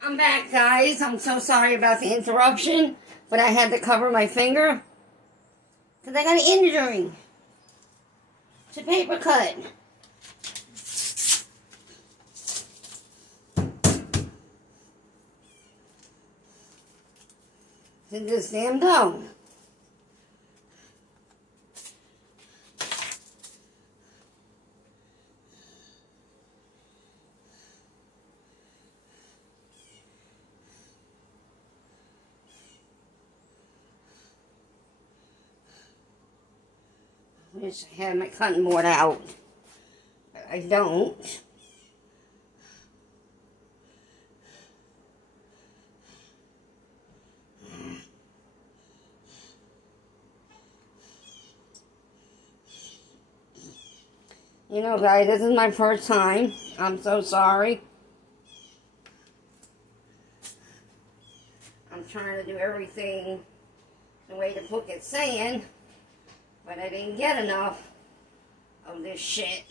I'm back, guys. I'm so sorry about the interruption, but I had to cover my finger because I got an injury. It's a paper cut. To this damn dough. Wish I had my cutting board out, but I don't. You know, guys, this is my first time. I'm so sorry. I'm trying to do everything the way the book is saying, but I didn't get enough of this shit.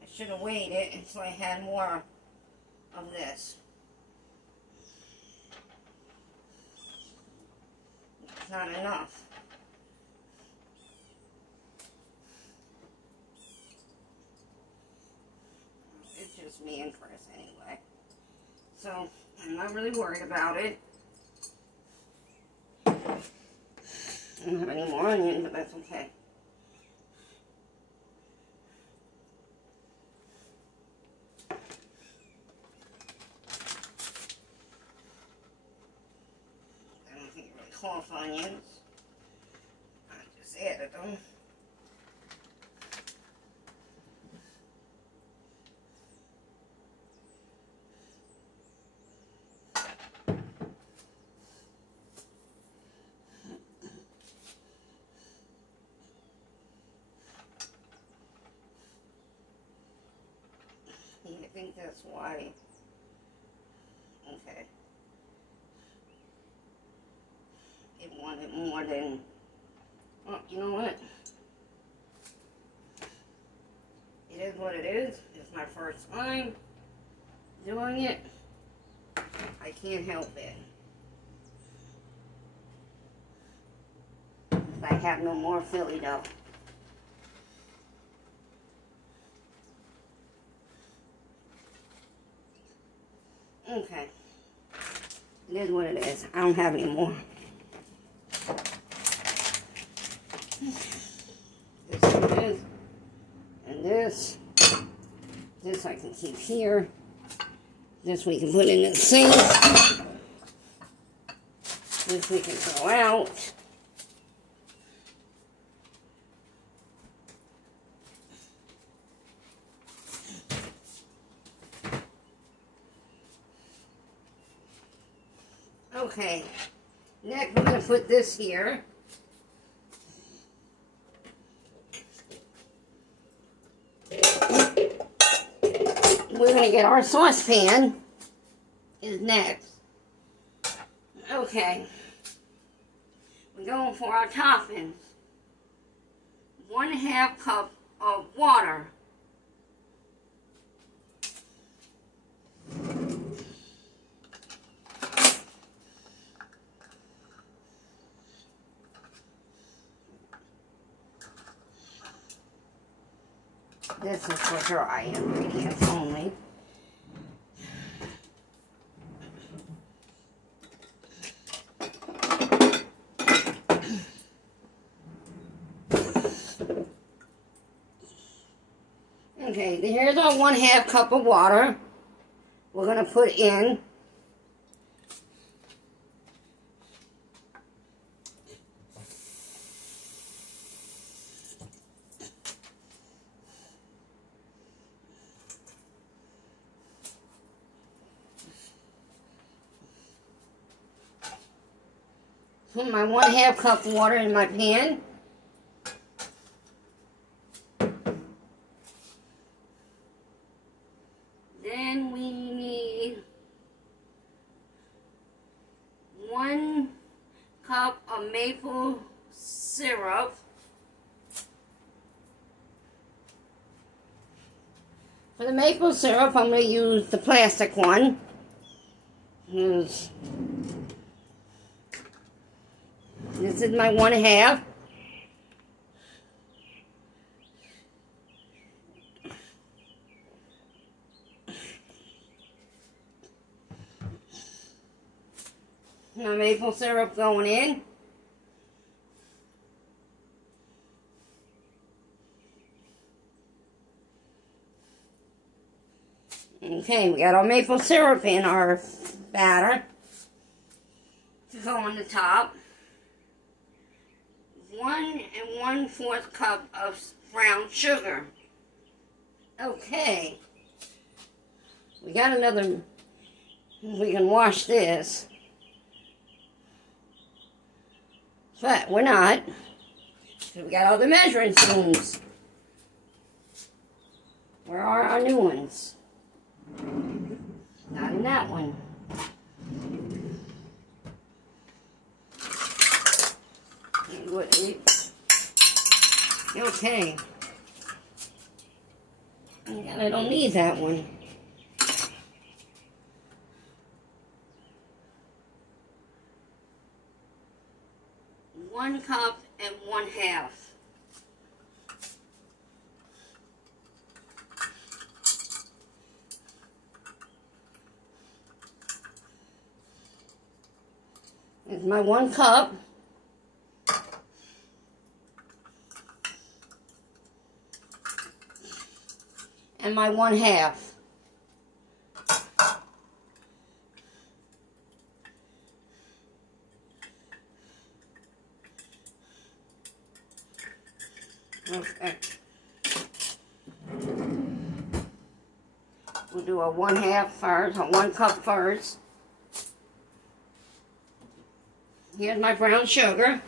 I should have waited until I had more of this. It's not enough. It's just me and Chris anyway. So, I'm not really worried about it. I don't have any more onion, but that's okay. I don't think it really calls for onions. I just added them. I think that's why. Okay. It wanted more than. Oh, you know what? It is what it is. It's my first time doing it. I can't help it. I have no more Philly dough. Okay. It is what it is. I don't have any more. This it is. And this. This I can keep here. This we can put in the sink. This we can throw out. Okay, next we're going to put this here. We're going to get our saucepan is next. Okay, we're going for our toppings. 1/2 cup of water. This is for dry ingredients only. Okay, here's our 1/2 cup of water. We're going to put in my 1/2 cup of water in my pan. Then we need 1 cup of maple syrup. For the maple syrup, I'm going to use the plastic one. This is my 1/2. My maple syrup going in. Okay, we got our maple syrup in our batter to go on the top. 1 1/4 cup of brown sugar. Okay, we got another, we can wash this, but we're not, because we got all the measuring spoons. Where are our new ones? Not in that one. Okay. I don't need that one. One cup and 1/2. Here's my 1 cup. And my 1/2. Okay. We'll do a 1/2 first, a 1 cup first. Here's my brown sugar.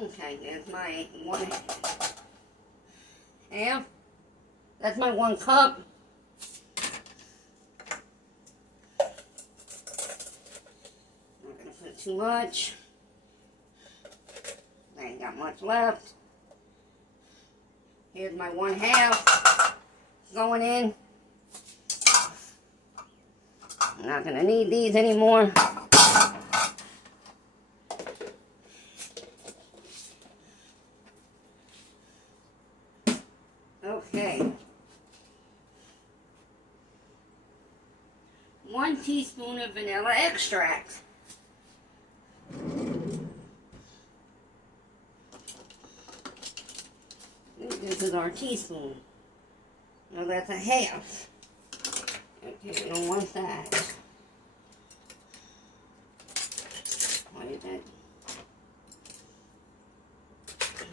Okay, there's my 1/2. That's my 1 cup. Not gonna put too much. I ain't got much left. Here's my 1/2 going in. I'm not gonna need these anymore. Okay. 1 teaspoon of vanilla extract. This is our teaspoon. Now that's 1/2. Okay, we don't want that. Why did that?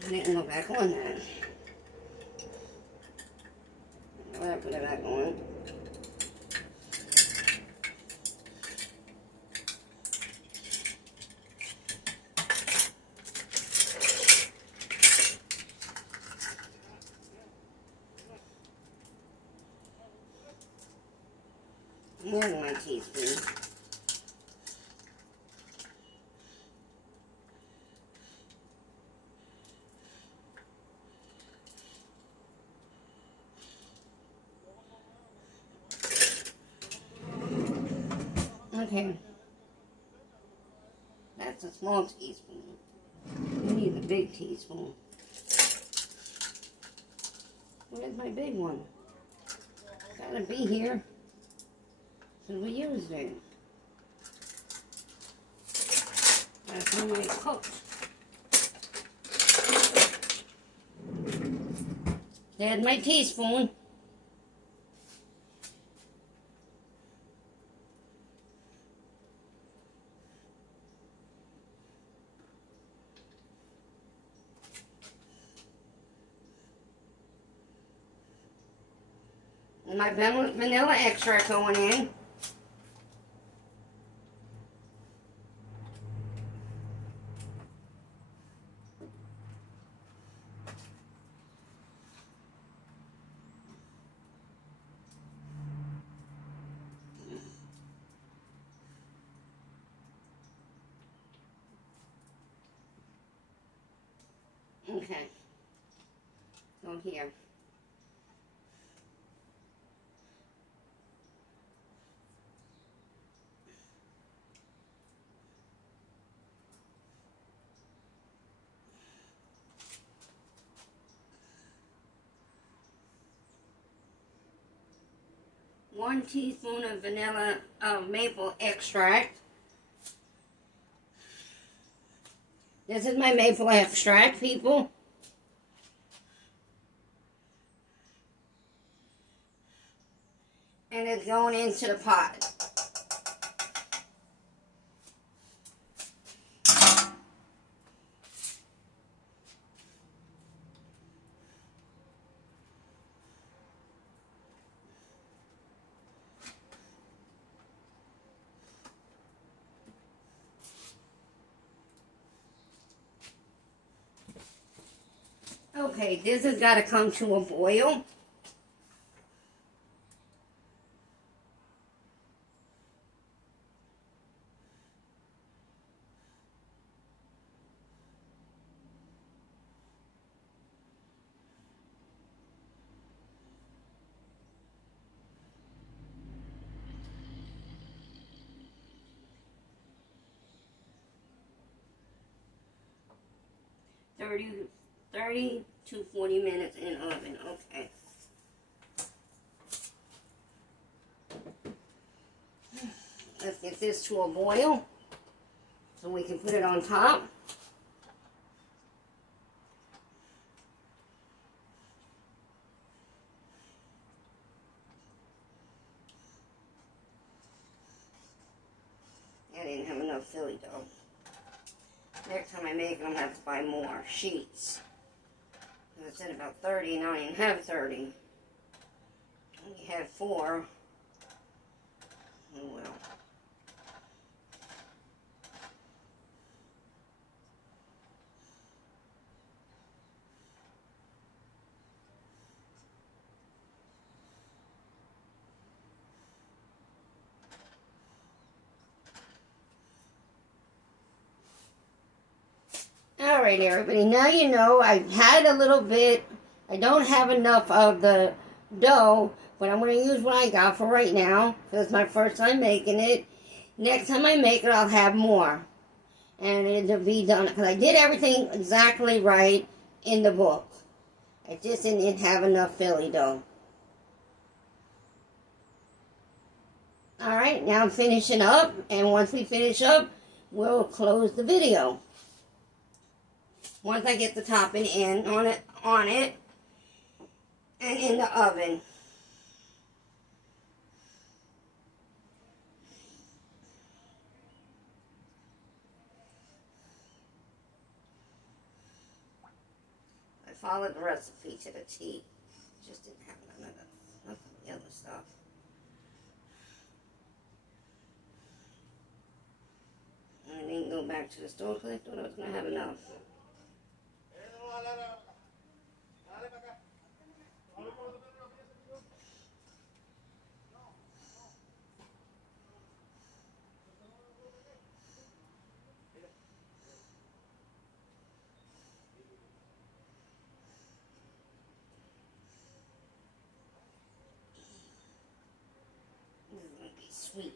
I didn't go back on that. I'll put it back on. Here's my teaspoon. Okay. That's a small teaspoon. We need the big teaspoon. Where's my big one? Gotta be here. So we used it. That's how I cooked. There's my teaspoon. And my vanilla extract going in. Okay. Go here. One teaspoon of vanilla maple extract. This is my maple extract, people. And it's going into the pot. Okay, this has got to come to a boil. Thirty to 40 minutes in oven. Okay. Let's get this to a boil so we can put it on top. I didn't have enough Philly dough. Next time I make it, I'm going to have to buy more sheets. I said about 30, now I didn't have 30. Only had 4. Oh well. Alright everybody, now you know I had a little bit. I don't have enough of the dough, but I'm going to use what I got for right now, because it's my first time making it. Next time I make it, I'll have more. And it'll be done, because I did everything exactly right in the book. I just didn't have enough Philly dough. Alright, now I'm finishing up, and once we finish up, we'll close the video. Once I get the topping in on it, and in the oven. I followed the recipe to the T. Just didn't have none of the other stuff. I didn't go back to the store because I thought I was going to have enough. This is going to be sweet.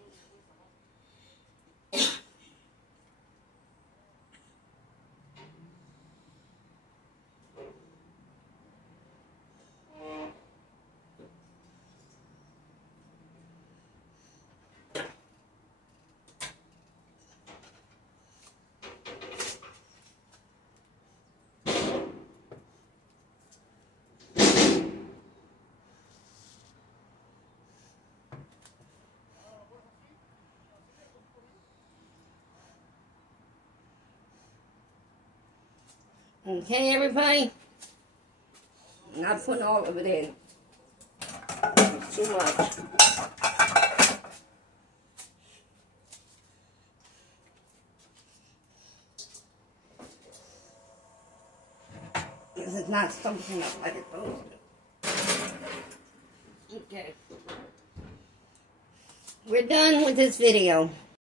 Okay, everybody. I'm not putting all of it in. It's too much. This is not something up like it's supposed to. Okay. We're done with this video.